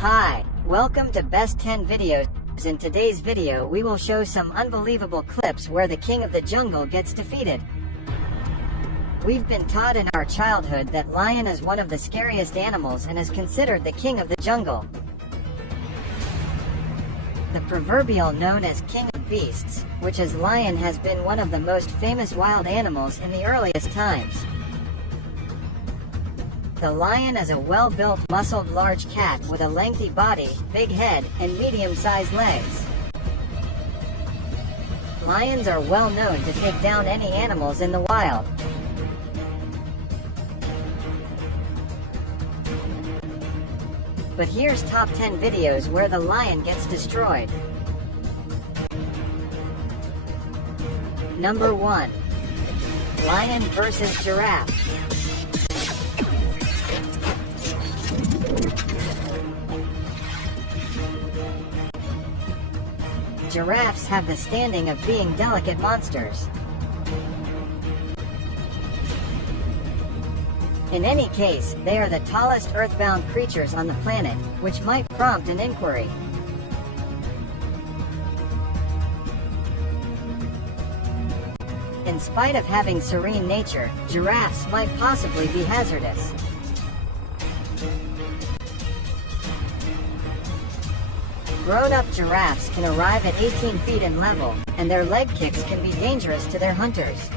Hi, welcome to Best 10 Videos. In today's video we will show some unbelievable clips where the king of the jungle gets defeated. We've been taught in our childhood that lion is one of the scariest animals and is considered the king of the jungle. The proverbial known as king of beasts, which is lion, has been one of the most famous wild animals in the earliest times. The lion is a well-built, muscled large cat with a lengthy body, big head, and medium-sized legs. Lions are well known to take down any animals in the wild. But here's top 10 videos where the lion gets destroyed. Number 1. Lion versus giraffe. Giraffes have the standing of being delicate monsters. In any case, they are the tallest earthbound creatures on the planet, which might prompt an inquiry. In spite of having serene nature, giraffes might possibly be hazardous. Grown-up giraffes can arrive at 18 feet in level, and their leg kicks can be dangerous to their hunters.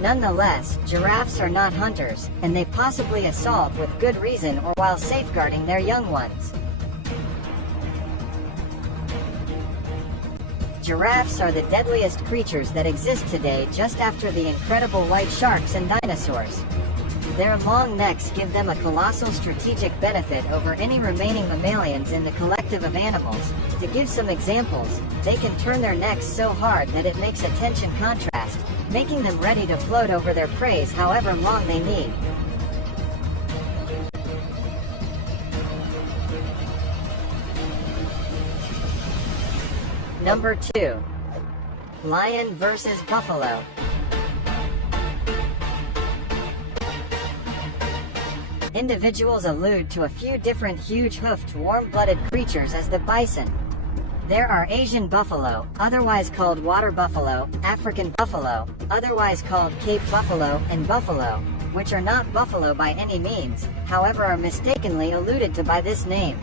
Nonetheless, giraffes are not hunters, and they possibly assault with good reason or while safeguarding their young ones. Giraffes are the deadliest creatures that exist today, just after the incredible white sharks and dinosaurs. Their long necks give them a colossal strategic benefit over any remaining mammalians in the collective of animals. To give some examples, they can turn their necks so hard that it makes a tension contrast, making them ready to float over their prey however long they need. Number 2. Lion versus buffalo. Individuals allude to a few different huge-hoofed, warm-blooded creatures as the bison. There are Asian buffalo, otherwise called water buffalo, African buffalo, otherwise called Cape buffalo, and buffalo, which are not buffalo by any means, however are mistakenly alluded to by this name.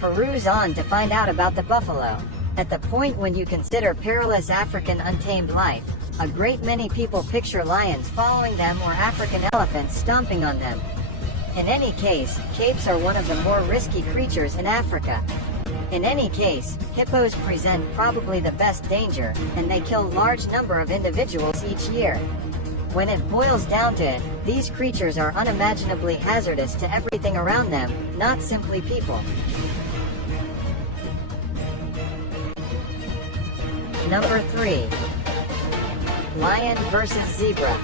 Peruse on to find out about the buffalo. At the point when you consider perilous African untamed life, a great many people picture lions following them or African elephants stomping on them. In any case, capes are one of the more risky creatures in Africa. In any case, hippos present probably the best danger, and they kill large number of individuals each year. When it boils down to it, these creatures are unimaginably hazardous to everything around them, not simply people. Number 3. Lion versus zebra.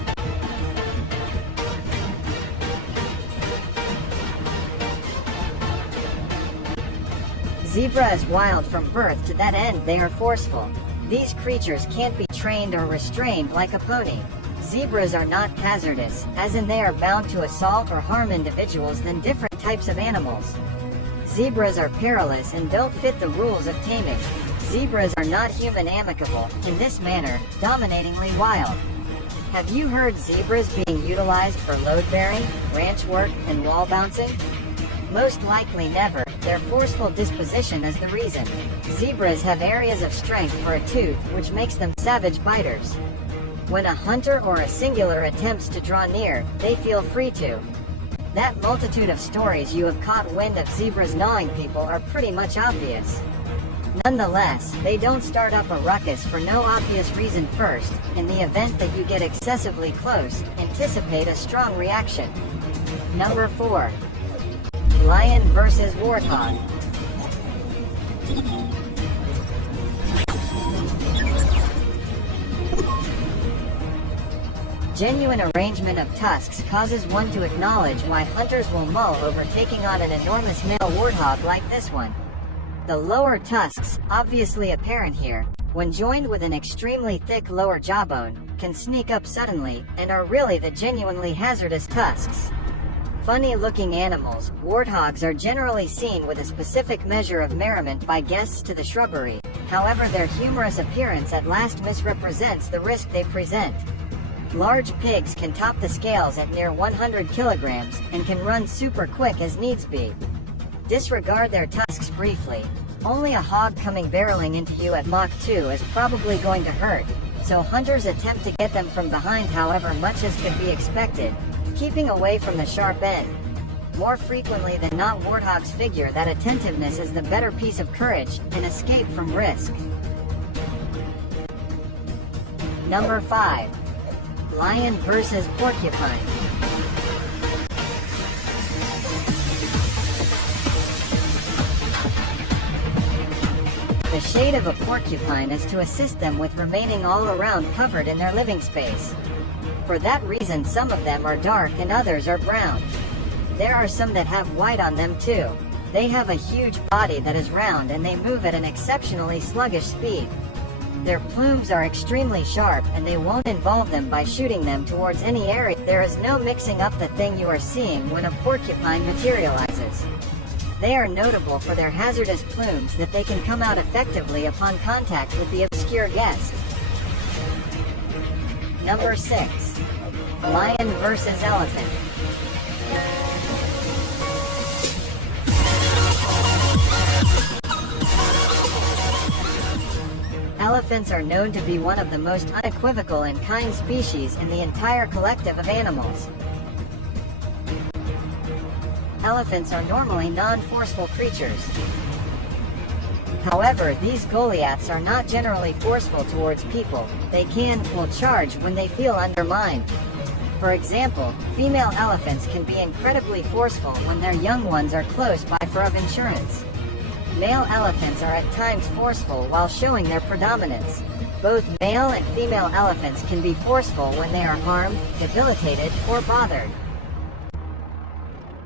Zebra is wild from birth. To that end they are forceful. These creatures can't be trained or restrained like a pony. Zebras are not hazardous, as in they are bound to assault or harm individuals than different types of animals. Zebras are perilous and don't fit the rules of taming. Zebras are not human amicable, in this manner, dominatingly wild. Have you heard zebras being utilized for load-bearing, ranch work, and wall bouncing? Most likely never. Their forceful disposition is the reason. Zebras have areas of strength for a tooth, which makes them savage biters. When a hunter or a singular attempts to draw near, they feel free to. That multitude of stories you have caught wind of zebras gnawing people are pretty much obvious. Nonetheless, they don't start up a ruckus for no obvious reason. First, in the event that you get excessively close, anticipate a strong reaction. Number 4. Lion versus warthog. Genuine arrangement of tusks causes one to acknowledge why hunters will mull over taking on an enormous male warthog like this one. The lower tusks, obviously apparent here, when joined with an extremely thick lower jawbone, can sneak up suddenly, and are really the genuinely hazardous tusks. Funny-looking animals, warthogs are generally seen with a specific measure of merriment by guests to the shrubbery. However, their humorous appearance at last misrepresents the risk they present. Large pigs can top the scales at near 100 kilograms, and can run super quick as needs be. Disregard their tusks briefly. Only a hog coming barreling into you at Mach 2 is probably going to hurt, so hunters attempt to get them from behind however much as could be expected, keeping away from the sharp end. More frequently than not, warthogs figure that attentiveness is the better piece of courage, and escape from risk. Number 5. Lion versus porcupine. The shade of a porcupine is to assist them with remaining all around covered in their living space. For that reason, some of them are dark and others are brown. There are some that have white on them too. They have a huge body that is round and they move at an exceptionally sluggish speed. Their plumes are extremely sharp and they won't involve them by shooting them towards any area. There is no mixing up the thing you are seeing when a porcupine materializes. They are notable for their hazardous plumes that they can come out effectively upon contact with the obscure guest. Number 6. Lion versus elephant. Elephants are known to be one of the most unequivocal and kind species in the entire collective of animals. Elephants are normally non-forceful creatures. However, these Goliaths are not generally forceful towards people. They will charge when they feel undermined. For example, female elephants can be incredibly forceful when their young ones are close by for of insurance. Male elephants are at times forceful while showing their predominance. Both male and female elephants can be forceful when they are harmed, debilitated, or bothered.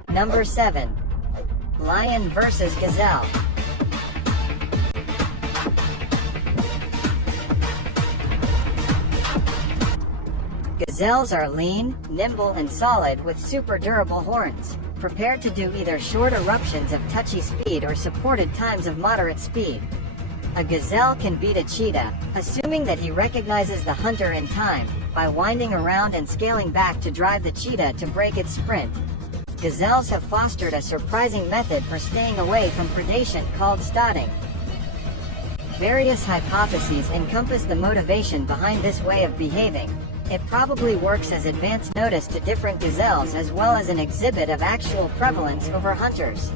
Number 7. Lion versus gazelle. Gazelles are lean, nimble and solid with super durable horns, prepared to do either short eruptions of touchy speed or supported times of moderate speed. A gazelle can beat a cheetah, assuming that he recognizes the hunter in time, by winding around and scaling back to drive the cheetah to break its sprint. Gazelles have fostered a surprising method for staying away from predation called stotting. Various hypotheses encompass the motivation behind this way of behaving. It probably works as advance notice to different gazelles as well as an exhibit of actual prevalence over hunters.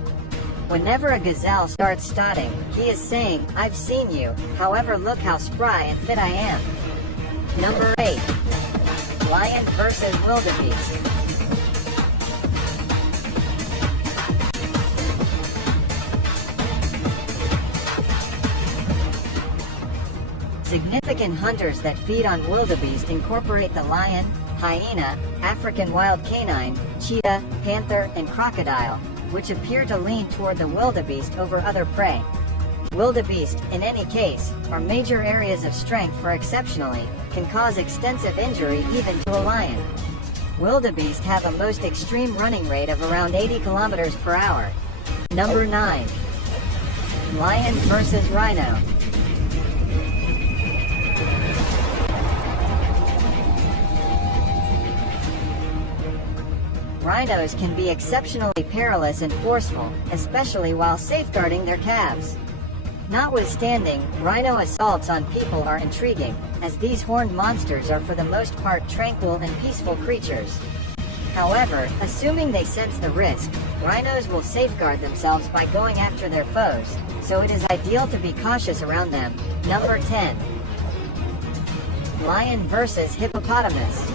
Whenever a gazelle starts stotting, he is saying, "I've seen you, however look how spry and fit I am." Number 8. Lion versus wildebeest. Significant hunters that feed on wildebeest incorporate the lion, hyena, African wild canine, cheetah, panther, and crocodile, which appear to lean toward the wildebeest over other prey. Wildebeest, in any case, are major areas of strength for exceptionally, can cause extensive injury even to a lion. Wildebeest have a most extreme running rate of around 80 kilometers per hour. Number 9. Lion versus rhino. Rhinos can be exceptionally perilous and forceful, especially while safeguarding their calves. Notwithstanding, rhino assaults on people are intriguing, as these horned monsters are for the most part tranquil and peaceful creatures. However, assuming they sense the risk, rhinos will safeguard themselves by going after their foes, so it is ideal to be cautious around them. Number 10. Lion versus hippopotamus.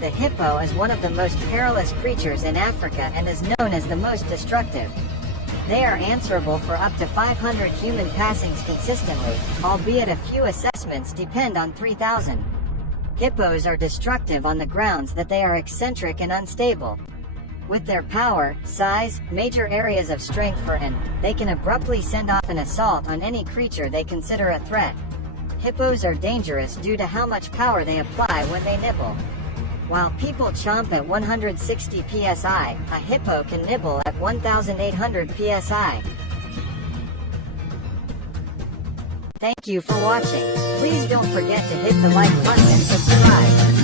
The hippo is one of the most perilous creatures in Africa and is known as the most destructive. They are answerable for up to 500 human passings consistently, albeit a few assessments depend on 3,000. Hippos are destructive on the grounds that they are eccentric and unstable. With their power, size, major areas of strength they can abruptly send off an assault on any creature they consider a threat. Hippos are dangerous due to how much power they apply when they nibble. While people chomp at 160 psi, a hippo can nibble at 1800 psi. Thank you for watching. Please don't forget to hit the like button and subscribe.